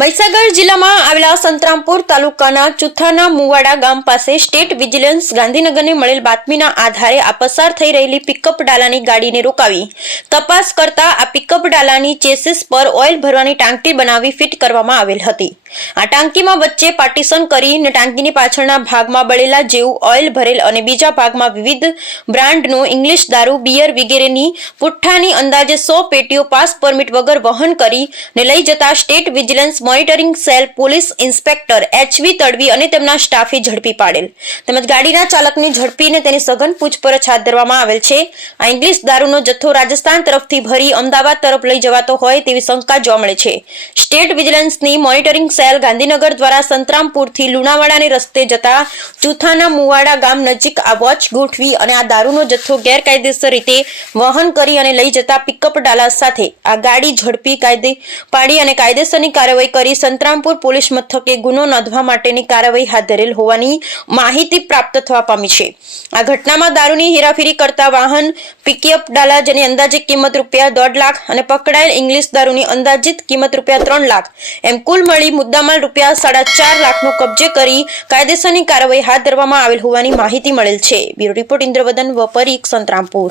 મહીસાગર જિલ્લામાં આવેલા સંતરામપુર તાલુકાના ચુથાના મુવાડા ગામ પાસે સ્ટેટ વિજિલન્સ ગાંધીનગરને મળેલ બાતમીના આધારે આ પસાર થઈ રહેલી પિકઅપ ડાલાની ગાડીને રોકાવી તપાસ કરતા આ પિકઅપ ડાલાની ચેસીસ પર ઓઇલ ભરવાની ટાંકી બનાવી ફિટ કરવામાં આવેલ હતી। આ ટાંકીમાં વચ્ચે પાર્ટીશન કરીને ટાંકીની પાછળના ભાગમાં બળેલા જેવું ઓઇલ ભરેલ અને બીજા ભાગમાં વિવિધ બ્રાન્ડનો ઇંગ્લિશ દારૂ, બિયર વગેરેની પુઠ્ઠાની અંદાજે 100 પેટીઓ પાસ પરમિટ વગર વહન કરીને લઈ જતા state vigilance monitoring cell police inspector H V. Tadvi અને તેમના સ્ટાફે ઝડપી પાડેલ તેમજ ગાડીના ચાલકને ઝડપીને તેની સઘન પૂછપરછ હાથ ધરવામાં આવેલ છે। આ ઇંગ્લિશ દારૂનો જથ્થો રાજસ્થાન તરફથી ભરી અમદાવાદ તરફ લઈ જવાતો હોય તેવી શંકા જોવા મળે છે। સ્ટેટ વિજિલન્સની મોનિટરિંગ સેલ ગાંધીનગર દ્વારા સંતરામપુરથી લુણાવાડાને રસ્તે જતા ચુથાના મુવાડા ગામ નજીક આ વોચ ગોઠવી અને આ દારૂનો જથ્થો ગેરકાયદેસર રીતે વહન કરી અને લઈ જતા પિકઅપ ડાલા સાથે આ ગાડી ઝડપી કાયદે પાડી અને કાયદેસરની કાર્યવાહી કરી સંતરામપુર પોલીસ મથકે ગુનો નોંધવા માટેની કાર્યવાહી હાથ ધરેલ હોવાની માહિતી પ્રાપ્ત થવા પામી છે। આ ઘટનામાં દારૂની હેરાફેરી કરતા વાહન પિકઅપ ડાલા જેની અંદાજિત કિંમત ₹1.5 લાખ અને પકડાયેલ ઇંગ્લિશ દારૂની અંદાજિત કિંમત ₹3 લાખ એમ કુલ મળી મુદ્દામાલ ₹4.5 લાખનો કબજે કરી કાયદેસરની કાર્યવાહી હાથ ધરવામાં આવેલ હોવાની માહિતી મળેલ છે। બ્યુરો રિપોર્ટ ઇન્દ્રવદન વપરીક સંતરામપુર।